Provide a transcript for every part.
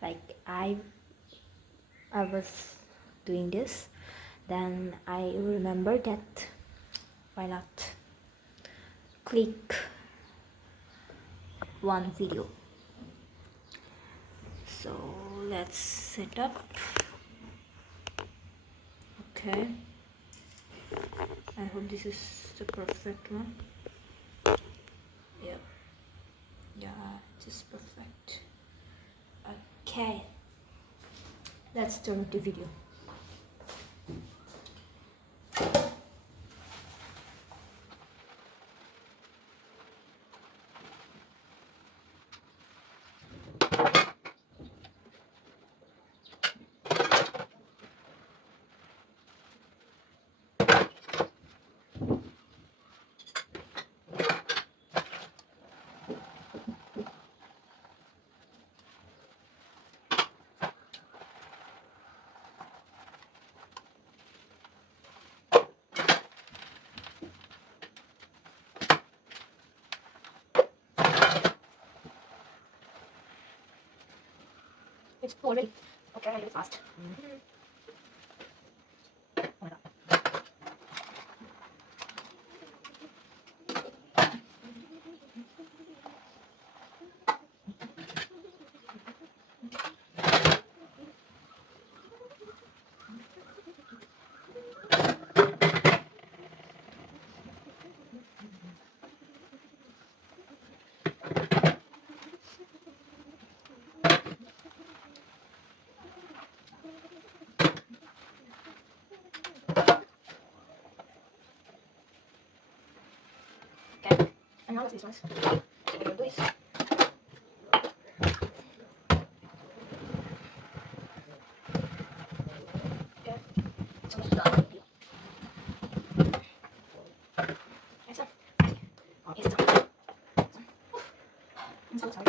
like I was doing this, then I remember that why not click one video. So let's set up. Okay, I hope this is the perfect one. Yeah, it is perfect. Okay, let's start the video. It's already okay, really fast. Oh my god. Okay, and now these ones. So we're gonna do this. Okay, so let's start. Yes, sir. Okay, so I'm so sorry.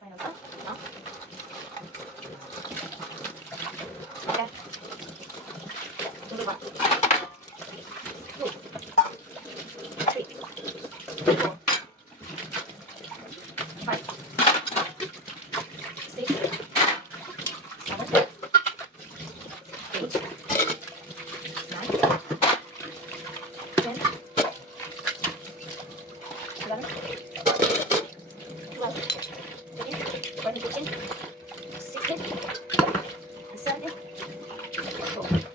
Final one. Now. Okay. Number 1, 2, 3, 4, 5, 6, 7, 8, 9, 10, 11, 12, 13, 14, 15, 16, and 17,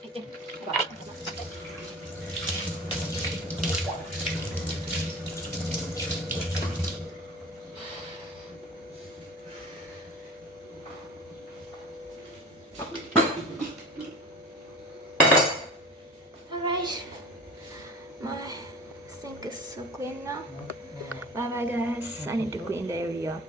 18. Wow. Alright, my sink is so clean now. Bye bye guys, I need to clean the area.